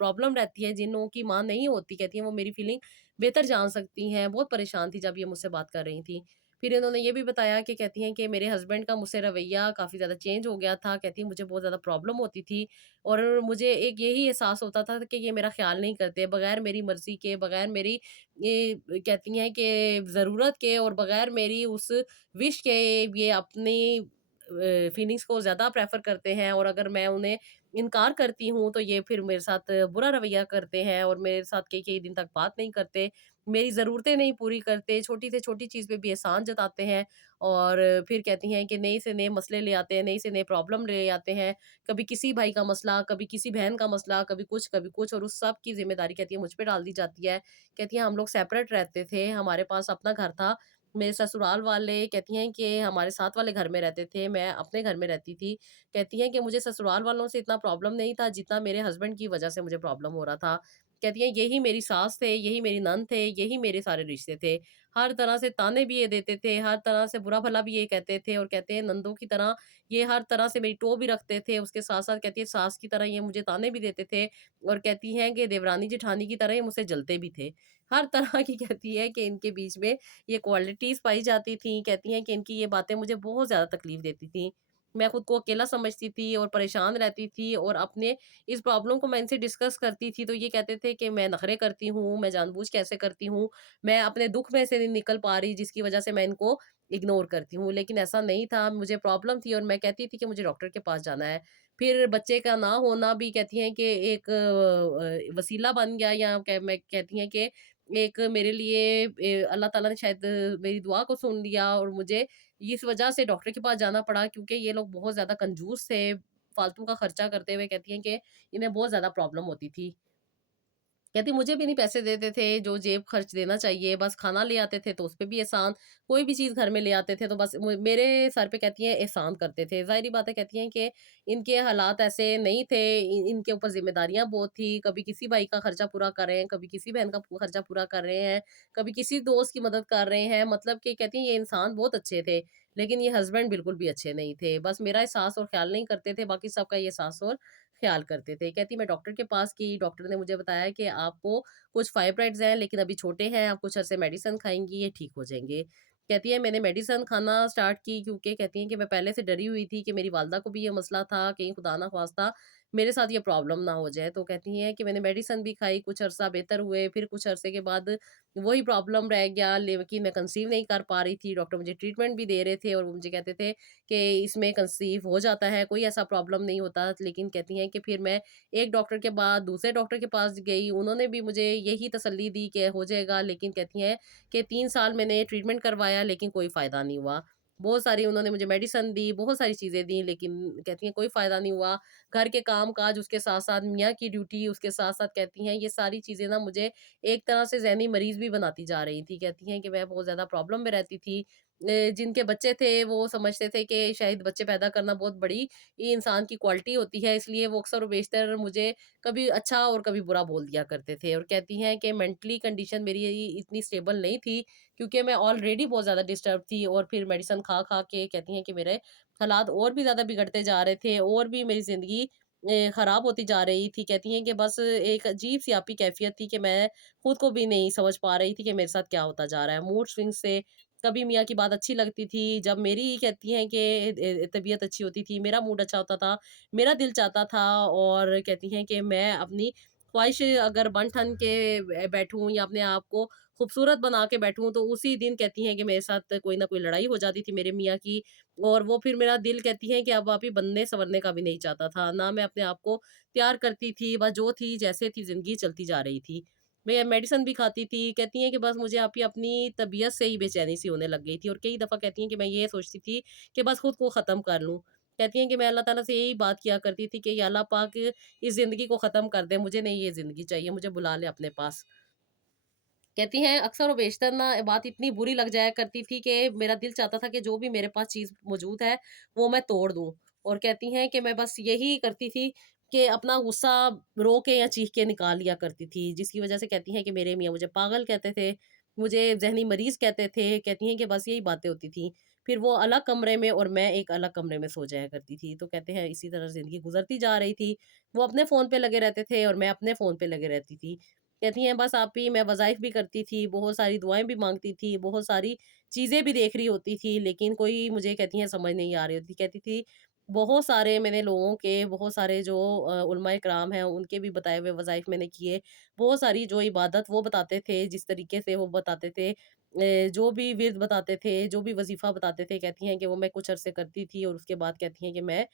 प्रॉब्लम रहती है, जिन लोगों की माँ नहीं होती, कहती हैं वो मेरी फीलिंग बेहतर जान सकती हैं। बहुत परेशान थी जब ये मुझसे बात कर रही थी। फिर इन्होंने ये भी बताया कि कहती हैं कि मेरे हस्बैंड का मुझसे रवैया काफ़ी ज़्यादा चेंज हो गया था। कहती हैं मुझे बहुत ज़्यादा प्रॉब्लम होती थी और मुझे एक यही एहसास होता था कि ये मेरा ख़्याल नहीं करते, बगैर मेरी मर्ज़ी के, बगैर मेरी ये कहती हैं कि ज़रूरत के और बगैर मेरी उस विश के ये अपनी फीलिंग्स को ज़्यादा प्रेफ़र करते हैं और अगर मैं उन्हें इनकार करती हूँ, तो ये फिर मेरे साथ बुरा रवैया करते हैं और मेरे साथ कई-कई दिन तक बात नहीं करते। मेरी ज़रूरतें नहीं पूरी करते, छोटी से छोटी चीज़ पे भी एहसान जताते हैं और फिर कहती हैं कि नए से नए मसले ले आते हैं, नई से नए प्रॉब्लम ले आते हैं। कभी किसी भाई का मसला, कभी किसी बहन का मसला, कभी कुछ और उस सब की ज़िम्मेदारी कहती है मुझ पे डाल दी जाती है। कहती हैं हम लोग सेपरेट रहते थे, हमारे पास अपना घर था। मेरे ससुराल वाले कहती हैं कि हमारे साथ वाले घर में रहते थे, मैं अपने घर में रहती थी। कहती हैं कि मुझे ससुराल वालों से इतना प्रॉब्लम नहीं था जितना मेरे हस्बैंड की वजह से मुझे प्रॉब्लम हो रहा था। कहती हैं यही मेरी सास थे, यही मेरी नंद थे, यही मेरे सारे रिश्ते थे। हर तरह से ताने भी ये देते थे, हर तरह से बुरा-भला भी ये कहते थे और कहते हैं नंदों की तरह ये हर तरह से मेरी टो भी रखते थे। उसके साथ-साथ कहती है सास की तरह ये मुझे ताने भी देते थे और कहती हैं कि देवरानी-जेठानी की तरह ये मुझसे जलते भी थे। हर तरह की कहती है कि इनके बीच में ये क्वालिटीज़ पाई जाती थी। कहती हैं कि इनकी ये बातें मुझे बहुत ज़्यादा तकलीफ़ देती थी। मैं खुद को अकेला समझती थी और परेशान रहती थी और अपने इस प्रॉब्लम को मैं इनसे डिस्कस करती थी तो ये कहते थे कि मैं नखरे करती हूँ, मैं जानबूझ के ऐसे करती हूँ, मैं अपने दुःख में से नहीं निकल पा रही जिसकी वज़ह से मैं इनको इग्नोर करती हूँ। लेकिन ऐसा नहीं था, मुझे प्रॉब्लम थी और मैं कहती थी कि मुझे डॉक्टर के पास जाना है। फिर बच्चे का ना होना भी कहती हैं कि एक वसीला बन गया या मैं कहती हैं कि एक मेरे लिए अल्लाह ताला ने शायद मेरी दुआ को सुन लिया और मुझे इस वजह से डॉक्टर के पास जाना पड़ा क्योंकि ये लोग बहुत ज़्यादा कंजूस थे, फालतू का खर्चा करते हुए कहती हैं कि इन्हें बहुत ज़्यादा प्रॉब्लम होती थी। कहती मुझे भी नहीं पैसे देते थे जो जेब खर्च देना चाहिए, बस खाना ले आते थे तो उस पे भी एहसान, कोई भी चीज़ घर में ले आते थे तो बस मेरे सर पे कहती हैं एहसान करते थे। ज़ाहिर-सी बात है कहती हैं कि इनके हालात ऐसे नहीं थे, इनके ऊपर ज़िम्मेदारियाँ बहुत थी, कभी किसी भाई का खर्चा पूरा कर रहे हैं, कभी किसी बहन का खर्चा पूरा कर रहे हैं, कभी किसी दोस्त की मदद कर रहे हैं, मतलब कि कहती हैं ये इंसान बहुत अच्छे थे, लेकिन ये हस्बैंड बिल्कुल भी अच्छे नहीं थे। बस मेरा एहसास और ख़्याल नहीं करते थे, बाकी सबका ये एहसास और ख़्याल करते थे। कहती मैं डॉक्टर के पास गई, डॉक्टर ने मुझे बताया कि आपको कुछ फाइब्रॉइड्स हैं लेकिन अभी छोटे हैं, आप कुछ अरसे मेडिसिन खाएँगी, ये ठीक हो जाएँगे। कहती है मैंने मेडिसिन खाना स्टार्ट की क्योंकि कहती हैं कि मैं पहले से डरी हुई थी कि मेरी वालदा को भी ये मसला था, कहीं खुदा ना ख़वास्ता मेरे साथ ये प्रॉब्लम ना हो जाए। तो कहती हैं कि मैंने मेडिसिन भी खाई, कुछ अरसा बेहतर हुए, फिर कुछ अरसे के बाद वही प्रॉब्लम रह गया, लेकिन मैं कंसीव नहीं कर पा रही थी। डॉक्टर मुझे ट्रीटमेंट भी दे रहे थे और वो मुझे कहते थे कि इसमें कंसीव हो जाता है, कोई ऐसा प्रॉब्लम नहीं होता। लेकिन कहती हैं कि फिर मैं एक डॉक्टर के बाद दूसरे डॉक्टर के पास गई, उन्होंने भी मुझे यही तसल्ली दी कि हो जाएगा, लेकिन कहती हैं कि 3 साल मैंने ट्रीटमेंट करवाया लेकिन कोई फ़ायदा नहीं हुआ। बहुत सारी उन्होंने मुझे मेडिसिन दी, बहुत सारी चीज़ें दी लेकिन कहती हैं कोई फ़ायदा नहीं हुआ। घर के काम-काज उसके साथ-साथ मियाँ की ड्यूटी उसके साथ-साथ कहती हैं ये सारी चीज़ें ना मुझे एक तरह से ज़हनी मरीज़ भी बनाती जा रही थी। कहती हैं कि मैं बहुत ज़्यादा प्रॉब्लम में रहती थी। जिनके बच्चे थे वो समझते थे कि शायद बच्चे पैदा करना बहुत बड़ी ये इंसान की क्वालिटी होती है, इसलिए वो अक्सर और बेशतर मुझे कभी अच्छा और कभी बुरा बोल दिया करते थे। और कहती हैं कि मेंटली कंडीशन मेरी इतनी स्टेबल नहीं थी क्योंकि मैं ऑलरेडी बहुत ज़्यादा डिस्टर्ब थी और फिर मेडिसिन खा-खा के कहती हैं कि मेरे हालात और भी ज़्यादा बिगड़ते जा रहे थे और भी मेरी ज़िंदगी खराब होती जा रही थी। कहती हैं कि बस एक अजीब-सी आपकी कैफ़ियत थी कि मैं खुद को भी नहीं समझ पा रही थी कि मेरे साथ क्या होता जा रहा है। मूड स्विंग्स से कभी मियाँ की बात अच्छी लगती थी, जब मेरी कहती हैं कि तबीयत अच्छी होती थी, मेरा मूड अच्छा होता था, मेरा दिल चाहता था और कहती हैं कि मैं अपनी ख्वाहिश अगर बन-ठन के बैठूँ या अपने आप को खूबसूरत बना के बैठूँ, तो उसी दिन कहती हैं कि मेरे साथ कोई न कोई लड़ाई हो जाती थी मेरे मियाँ की और वो फिर मेरा दिल कहती हैं कि अब वाक़ई बनने-संवरने का भी नहीं चाहता था। ना मैं अपने आप को तैयार करती थी, बस जो थी जैसे थी ज़िंदगी चलती जा रही थी। मैं मेडिसिन भी खाती थी, कहती हैं कि बस मुझे आपकी अपनी तबीयत से ही बेचैनी-सी होने लग गई थी और कई दफ़ा कहती हैं कि मैं ये सोचती थी कि बस खुद को ख़त्म कर लूँ। कहती हैं कि मैं अल्लाह ताला से यही बात किया करती थी कि या अल्लाह पाक इस ज़िंदगी को ख़त्म कर दे, मुझे नहीं ये ज़िंदगी चाहिए, मुझे बुला ले अपने पास। कहती हैं अक्सर व बेशतर ना बात इतनी बुरी लग जाया करती थी कि मेरा दिल चाहता था कि जो भी मेरे पास चीज़ मौजूद है, वो मैं तोड़ दूँ। और कहती हैं कि मैं बस यही करती थी कि अपना गुस्सा रो के या चीख के निकाल लिया करती थी, जिसकी वज़ह से कहती हैं कि मेरे मियाँ मुझे पागल कहते थे, मुझे ज़हनी मरीज़ कहते थे। कहती हैं कि बस यही बातें होती थी। फिर वो अलग कमरे में और मैं एक अलग कमरे में सो जाया करती थी। तो कहते हैं इसी तरह ज़िंदगी गुज़रती जा रही थी। वो अपने फ़ोन पे लगे रहते थे और मैं अपने फ़ोन पे लगे रहती थी। कहती हैं बस आप ही मैं वज़ाइफ़ भी करती थी, बहुत सारी दुआएँ भी माँगती थी, बहुत सारी चीज़ें भी देख रही होती थी, लेकिन कोई मुझे कहती हैं समझ नहीं आ रही होती। कहती थी बहुत सारे मैंने लोगों के बहुत सारे जो उलमाए कराम हैं, उनके भी बताए हुए वज़ाइफ़ मैंने किए। बहुत सारी जो इबादत वो बताते थे, जिस तरीके से वो बताते थे जो भी विर्द बताते थे, जो भी वज़ीफ़ा बताते थे, कहती हैं कि वो मैं कुछ अरसे करती थी और उसके बाद कहती हैं कि मैं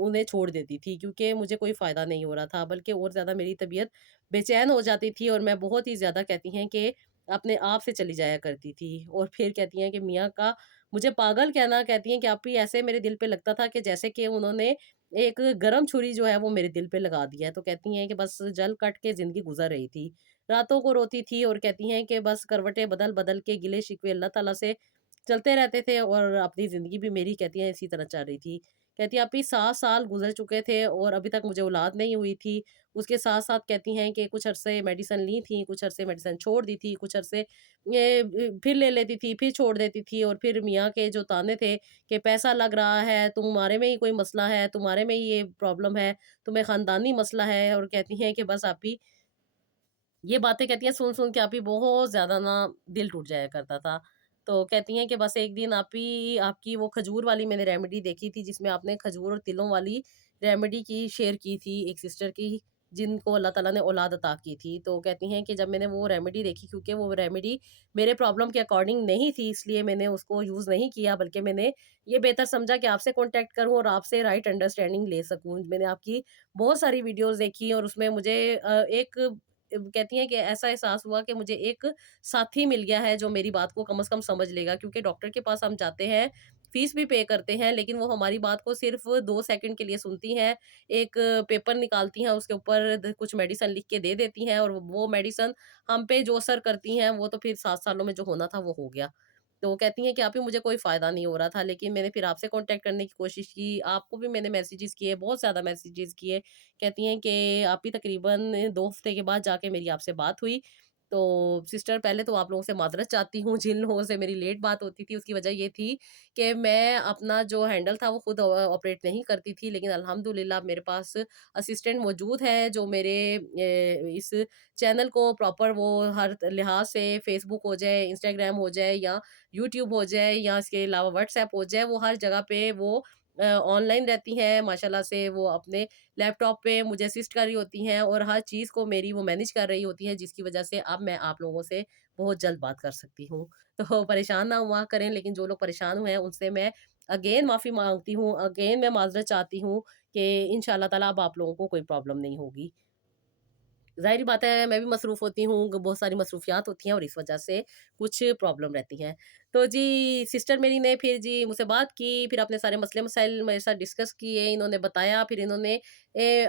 उन्हें छोड़ देती थी क्योंकि मुझे कोई फ़ायदा नहीं हो रहा था, बल्कि और ज़्यादा मेरी तबीयत बेचैन हो जाती थी और मैं बहुत ही ज़्यादा कहती हैं कि अपने आप से चली जाया करती थी। और फिर कहती हैं कि मियाँ का मुझे पागल कहना कहती हैं कि आप ही ऐसे मेरे दिल पे लगता था कि जैसे कि उन्होंने एक गरम छुरी जो है वो मेरे दिल पे लगा दिया है। तो कहती हैं कि बस जल कट के ज़िंदगी गुज़र रही थी। रातों को रोती थी और कहती हैं कि बस करवटें बदल-बदल के गिले-शिकवे अल्लाह ताला से चलते रहते थे और अपनी ज़िंदगी भी मेरी कहती हैं इसी तरह चल रही थी। कहती हैं अभी 7 साल गुज़र चुके थे और अभी तक मुझे औलाद नहीं हुई थी। उसके साथ-साथ कहती हैं कि कुछ अरसे मेडिसिन ली थी, कुछ अरसे मेडिसिन छोड़ दी थी, कुछ अरसे फिर ले लेती थी, फिर छोड़ देती थी और फिर मियाँ के जो ताने थे कि पैसा लग रहा है, तुम्हारे में ही कोई मसला है, तुम्हारे में ही ये प्रॉब्लम है, तुम्हें ख़ानदानी मसला है और कहती हैं कि बस आप ही ये बातें कहती हैं सुन-सुन के आप ही बहुत ज़्यादा ना दिल टूट जाया करता था। तो कहती हैं कि बस एक दिन आप ही आपकी वो खजूर वाली मैंने रेमेडी देखी थी जिसमें आपने खजूर और तिलों वाली रेमेडी की शेयर की थी एक सिस्टर की जिनको अल्लाह ताला ने औलाद अता की थी। तो कहती हैं कि जब मैंने वो रेमेडी देखी क्योंकि वो रेमेडी मेरे प्रॉब्लम के अकॉर्डिंग नहीं थी इसलिए मैंने उसको यूज़ नहीं किया बल्कि मैंने ये बेहतर समझा कि आपसे कॉन्टैक्ट करूँ और आपसे राइट अंडरस्टैंडिंग ले सकूँ। मैंने आपकी बहुत सारी वीडियोज़ देखी और उसमें मुझे एक कहती हैं कि ऐसा एहसास हुआ कि मुझे एक साथी मिल गया है जो मेरी बात को कम से कम समझ लेगा क्योंकि डॉक्टर के पास हम जाते हैं फ़ीस भी पे करते हैं, लेकिन वो हमारी बात को सिर्फ़ 2 सेकंड के लिए सुनती हैं। एक पेपर निकालती हैं, उसके ऊपर कुछ मेडिसिन लिख के दे देती हैं, और वो मेडिसिन हम पे जो असर करती हैं, वो तो फिर 7 सालों में जो होना था वो हो गया। तो वो कहती हैं कि आप ही, मुझे कोई फ़ायदा नहीं हो रहा था, लेकिन मैंने फिर आपसे कॉन्टैक्ट करने की कोशिश की, आपको भी मैंने मैसेजेस किए, बहुत ज़्यादा मैसेजेस किए। कहती हैं कि आप ही, तकरीबन 2 हफ्ते के बाद जाके मेरी आपसे बात हुई। तो सिस्टर, पहले तो आप लोगों से माज़रत चाहती हूँ, जिन लोगों से मेरी लेट बात होती थी, उसकी वजह ये थी कि मैं अपना जो हैंडल था वो खुद ऑपरेट नहीं करती थी, लेकिन अल्हम्दुलिल्लाह मेरे पास असिस्टेंट मौजूद है, जो मेरे इस चैनल को प्रॉपर, वो हर लिहाज से, फ़ेसबुक हो जाए, इंस्टाग्राम हो जाए, या यूट्यूब हो जाए, या इसके अलावा व्हाट्सएप हो जाए, वो हर जगह पे वो ऑनलाइन रहती हैं। माशाल्लाह से वो अपने लैपटॉप पे मुझे असिस्ट कर रही होती हैं, और हर चीज़ को मेरी वो मैनेज कर रही होती हैं, जिसकी वजह से अब मैं आप लोगों से बहुत जल्द बात कर सकती हूँ। तो परेशान ना हुआ करें, लेकिन जो लोग परेशान हुए हैं उनसे मैं अगेन माफ़ी माँगती हूँ, अगेन मैं माज़रत चाहती हूँ कि इंशाअल्लाह ताला अब आप लोगों को कोई प्रॉब्लम नहीं होगी। ज़ाहिर-सी बात है, मैं भी मसरूफ़ होती हूँ, बहुत सारी मसरूफ़ियात होती हैं, और इस वजह से कुछ प्रॉब्लम रहती हैं। तो जी, सिस्टर मेरी ने फिर जी मुझसे बात की, फिर अपने सारे मसले-मसाइल मेरे साथ डिस्कस किए, इन्होंने बताया, फिर इन्होंने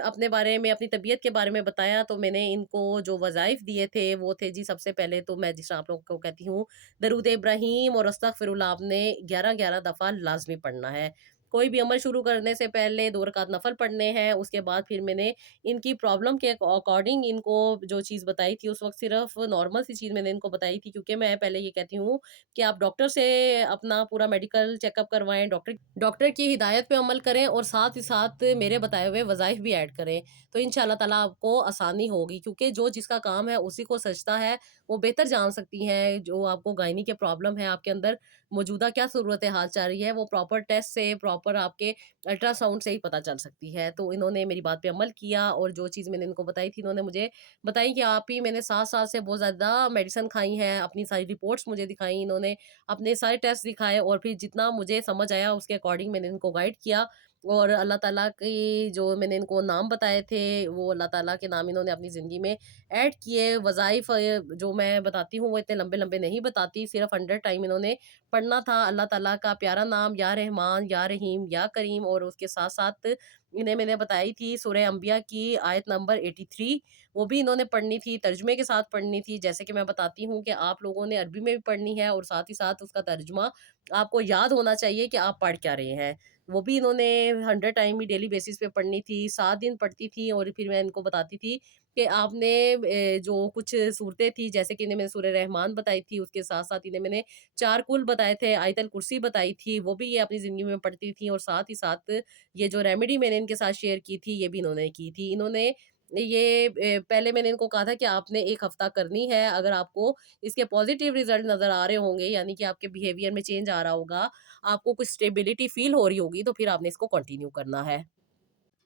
अपने बारे में, अपनी तबीयत के बारे में बताया, तो मैंने इनको जो वज़ाइफ़ दिए थे, वो थे जी, सबसे पहले तो मैं जिस आप लोगों को कहती हूँ, दरूद इब्राहीम और अस्तगफिरुल्लाह आपने 11-11 दफ़ा लाज़मी पढ़ना है। कोई भी अमल शुरू करने से पहले 2 रकात नफ़ल पढ़ने हैं, उसके बाद फिर मैंने इनकी प्रॉब्लम के अकॉर्डिंग इनको जो चीज़ बताई थी, उस वक़्त सिर्फ़ नॉर्मल सी चीज़ मैंने इनको बताई थी, क्योंकि मैं पहले ये कहती हूँ कि आप डॉक्टर से अपना पूरा मेडिकल चेकअप करवाएँ, डॉक्टर डॉक्टर की हिदायत पे अमल करें, और साथ ही साथ मेरे बताए हुए वज़ाइफ भी ऐड करें। तो इंशाअल्लाह ताला आपको आसानी होगी, क्योंकि जो जिसका काम है उसी को सजता है, वो बेहतर जान सकती हैं, जो आपको गायनी की प्रॉब्लम है, आपके अंदर मौजूदा क्या सूरत-ए-हाल चल रही है, वो प्रॉपर टेस्ट से, प्रॉपर आपके अल्ट्रासाउंड से ही पता चल सकती है। तो इन्होंने मेरी बात पे अमल किया, और जो चीज़ मैंने इनको बताई थी, इन्होंने मुझे बताई कि आप ही, मैंने 7 साल से बहुत ज़्यादा मेडिसिन खाई हैं, अपनी सारी रिपोर्ट्स मुझे दिखाई, इन्होंने अपने सारे टेस्ट दिखाए, और फिर जितना मुझे समझ आया उसके अकॉर्डिंग मैंने इनको गाइड किया, और अल्लाह ताला की जो मैंने इनको नाम बताए थे, वो अल्लाह ताला के नाम इन्होंने अपनी ज़िंदगी में ऐड किए। वज़ाइफ जो मैं बताती हूँ, वो इतने लंबे-लंबे नहीं बताती, सिर्फ़ 100 टाइम इन्होंने पढ़ना था अल्लाह ताला का प्यारा नाम, या रहमान, या रहीम, या करीम, और उसके साथ-साथ इन्हें मैंने बताई थी सूरह अंबिया की आयत नंबर 83, वो भी इन्होंने पढ़नी थी, तर्जुमे के साथ पढ़नी थी। जैसे कि मैं बताती हूँ कि आप लोगों ने अरबी में भी पढ़नी है, और साथ ही साथ उसका तर्जुमा आपको याद होना चाहिए कि आप पढ़ क्या रहे हैं। वो भी इन्होंने 100 टाइम ही डेली बेसिस पे पढ़नी थी, 7 दिन पढ़ती थी, और फिर मैं इनको बताती थी कि आपने जो कुछ सूरतें थी, जैसे कि इन्हें मैंने सूरह रहमान बताई थी, उसके साथ-साथ इन्हें मैंने 4 कुल बताए थे, आयतल कुर्सी बताई थी, वो भी ये अपनी ज़िंदगी में पढ़ती थी, और साथ ही साथ ये जो रेमेडी मैंने इनके साथ शेयर की थी, ये भी इन्होंने की थी। इन्होंने ये पहले मैंने इनको कहा था कि आपने 1 हफ्ता करनी है, अगर आपको इसके पॉज़िटिव रिज़ल्ट नज़र आ रहे होंगे, यानी कि आपके बिहेवियर में चेंज आ रहा होगा, आपको कुछ स्टेबिलिटी फ़ील हो रही होगी, तो फिर आपने इसको कंटिन्यू करना है।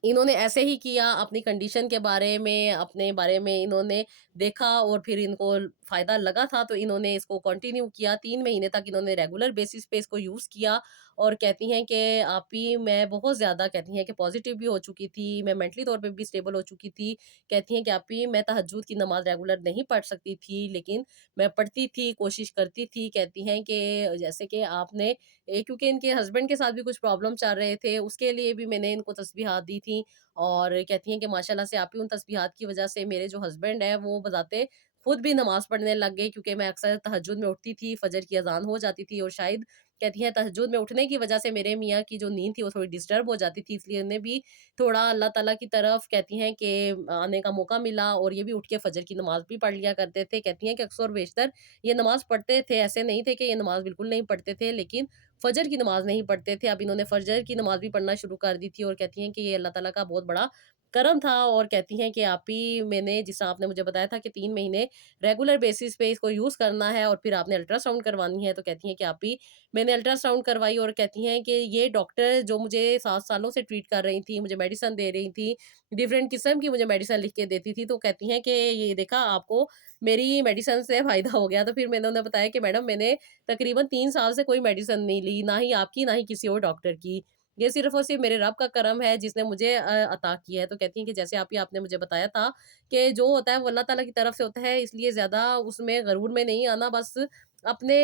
इन्होंने ऐसे ही किया, अपनी कंडीशन के बारे में, अपने बारे में इन्होंने देखा, और फिर इनको फ़ायदा लगा था, तो इन्होंने इसको कंटिन्यू किया। 3 महीने तक इन्होंने रेगुलर बेसिस पे इसको यूज़ किया, और कहती हैं कि आप ही, मैं बहुत ज़्यादा, कहती हैं कि पॉज़िटिव भी हो चुकी थी, मैं मेंटली तौर पे भी स्टेबल हो चुकी थी। कहती हैं कि आप ही, मैं तहज्जुद की नमाज़ रेगुलर नहीं पढ़ सकती थी, लेकिन मैं पढ़ती थी, कोशिश करती थी। कहती हैं कि जैसे कि आपने क्योंकि इनके हस्बैंड के साथ भी कुछ प्रॉब्लम चल रहे थे, उसके लिए भी मैंने इनको तस्बीहात दी थी, और कहती हैं कि माशाल्लाह से आप ही, उन तस्बीहात की वज़ह से मेरे जो हस्बैंड हैं, वो बज़ाते खुद भी नमाज़ पढ़ने लग गए, क्योंकि मैं अक्सर तहज्जुद में उठती थी, फ़जर की अज़ान हो जाती थी, और शायद कहती हैं तहज्जुद में उठने की वज़ह से मेरे मियाँ की जो नींद थी वो थोड़ी डिस्टर्ब हो जाती थी, इसलिए उन्हें भी थोड़ा अल्लाह ताला की तरफ, कहती हैं कि आने का मौका मिला, और ये भी उठ के फ़जर की नमाज़ भी पढ़ लिया करते थे। कहती हैं कि अक्सर और बेशतर ये नमाज़ पढ़ते थे, ऐसे नहीं थे कि ये नमाज़ बिल्कुल नहीं पढ़ते थे, लेकिन फ़जर की नमाज़ नहीं पढ़ते थे। अब इन्होंने फ़जर की नमाज़ भी पढ़ना शुरू कर दी थी, और कहती हैं कि ये अल्लाह ताला का बहुत बड़ा करम था, और कहती हैं कि आप ही, मैंने जिस तरह आपने मुझे बताया था कि 3 महीने रेगुलर बेसिस पे इसको यूज़ करना है, और फिर आपने अल्ट्रासाउंड करवानी है, तो कहती हैं कि आप ही, मैंने अल्ट्रासाउंड करवाई, और कहती हैं कि ये डॉक्टर जो मुझे 7 सालों से ट्रीट कर रही थी, मुझे मेडिसिन दे रही थी, डिफरेंट किस्म की मुझे मेडिसिन लिख के देती थी, तो कहती हैं कि ये देखा, आपको मेरी मेडिसिन से फ़ायदा हो गया। तो फिर मैंने उन्हें बताया कि मैडम, मैंने तकरीबन 3 साल से कोई मेडिसिन नहीं ली, ना ही आपकी, ना ही किसी और डॉक्टर की। ये सिर्फ़ और सिर्फ़ मेरे रब का करम है, जिसने मुझे अता किया है। तो कहती हैं कि जैसे आप ही, आपने मुझे बताया था कि जो होता है वो अल्लाह ताला की तरफ से होता है, इसलिए ज़्यादा उसमें गरूर में नहीं आना, बस अपने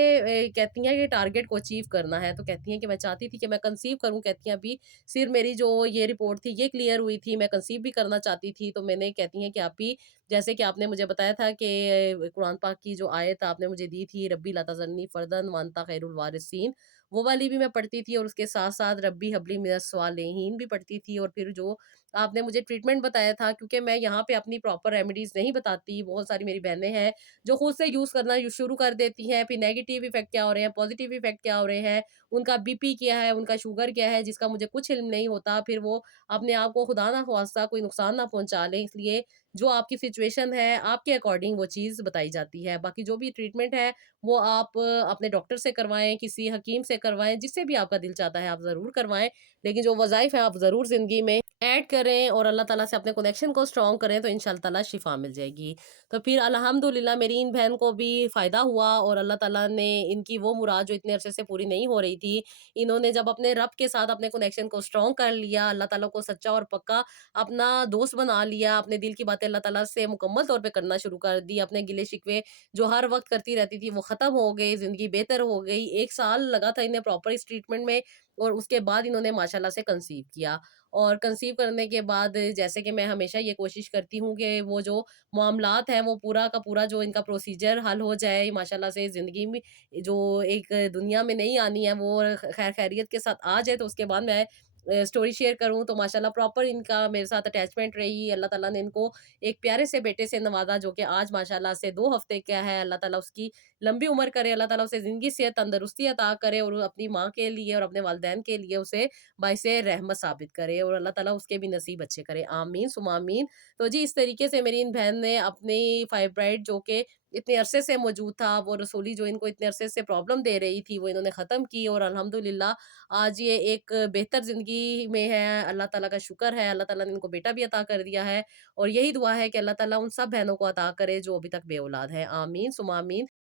कहती हैं कि टारगेट को अचीव करना है, तो कहती हैं कि मैं चाहती थी कि मैं कंसीव करूँ, कहती हैं अभी सिर्फ़ मेरी जो ये रिपोर्ट थी ये क्लियर हुई थी, मैं कंसीव भी करना चाहती थी, तो मैंने कहती हैं कि आप ही जैसे कि आपने मुझे बताया था कि कुरान पाक की जो आयत आपने मुझे दी थी, रब्बी ला तज़रनी फ़र्दन व अंता खैरुल वारिसीन, वो वाली भी मैं पढ़ती थी और उसके साथ-साथ रब्बी हबली मिनस स्वालिहीन भी पढ़ती थी। और फिर जो आपने मुझे ट्रीटमेंट बताया था, क्योंकि मैं यहाँ पे अपनी प्रॉपर रेमेडीज़ नहीं बताती, बहुत सारी मेरी बहनें हैं जो खुद से यूज़ करना शुरू कर देती हैं, फिर नेगेटिव इफ़ेक्ट क्या हो रहे हैं, पॉज़िटिव इफ़ेक्ट क्या हो रहे हैं, उनका बीपी क्या है, उनका शुगर क्या है, जिसका मुझे कुछ इल्म नहीं होता, फिर वो अपने आप को खुदा ना ख़वास्ता कोई नुकसान ना पहुँचा लें, इसलिए जो आपकी सिचुएशन है, आपके अकॉर्डिंग वो चीज़ बताई जाती है। बाकी जो भी ट्रीटमेंट है, वो आप अपने डॉक्टर से करवाएँ, किसी हकीम से करवाएँ, जिससे भी आपका दिल चाहता है आप ज़रूर करवाएँ। लेकिन जो वज़ाइफ़ हैं, आप ज़रूर ज़िंदगी में ऐड करें और अल्लाह ताला से अपने कनेक्शन को स्ट्रॉन्ग करें, तो इंशाअल्लाह ताला शिफ़ा मिल जाएगी। तो फिर अल्हम्दुलिल्लाह मेरी इन बहन को भी फ़ायदा हुआ और अल्लाह ताला ने इनकी वो मुराद जो इतने अरसे से पूरी नहीं हो रही थी, इन्होंने जब अपने रब के साथ अपने कनेक्शन को स्ट्रॉन्ग कर लिया, अल्लाह ताला को सच्चा और पक्का अपना दोस्त बना लिया, अपने दिल की बातें अल्लाह ताला से मुकम्मल तौर पे करना शुरू कर दी, अपने गिले-शिकवे जो हर वक़्त करती रहती थी वो ख़त्म हो गए, ज़िंदगी बेहतर हो गई। 1 साल लगा था इन्हें प्रॉपर इस ट्रीटमेंट में और उसके बाद इन्होंने माशाल्लाह से कंसीव किया। और कंसीव करने के बाद जैसे कि मैं हमेशा ये कोशिश करती हूँ कि वो जो मामलात हैं वो पूरा का पूरा जो इनका प्रोसीजर हल हो जाए, माशाल्लाह से ज़िंदगी में जो एक दुनिया में नहीं आनी है वो खैर खैरियत के साथ आ जाए, तो उसके बाद मैं स्टोरी शेयर करूँ तो माशाल्लाह प्रॉपर इनका मेरे साथ अटैचमेंट रही। अल्लाह ताला ने इनको एक प्यारे से बेटे से नवाज़ा जो कि आज माशाल्लाह से 2 हफ्ते का है। अल्लाह ताला उसकी लंबी उम्र करे, अल्लाह ताला उसे ज़िंदगी, सेहत, तंदुरुस्ती अता करे और अपनी माँ के लिए और अपने वालिदैन के लिए उसे बाइसे रहमत साबित करे और अल्लाह ताला उसके भी नसीब अच्छे करे। आमीन सुमा आमीन। तो जी, इस तरीके से मेरी इन बहन ने अपनी फाइब्राइड जो कि इतने अरसे से मौजूद था, वो रसोली जो इनको इतने अरसे से प्रॉब्लम दे रही थी, वो इन्होंने ख़त्म की और अल्हम्दुलिल्लाह आज ये एक बेहतर ज़िंदगी में है। अल्लाह ताला का शुक्र है, अल्लाह ताला ने इनको बेटा भी अता कर दिया है और यही दुआ है कि अल्लाह ताला उन सब बहनों को अता करे जो अभी तक बे औलाद हैं। आमीन सुमा आमीन।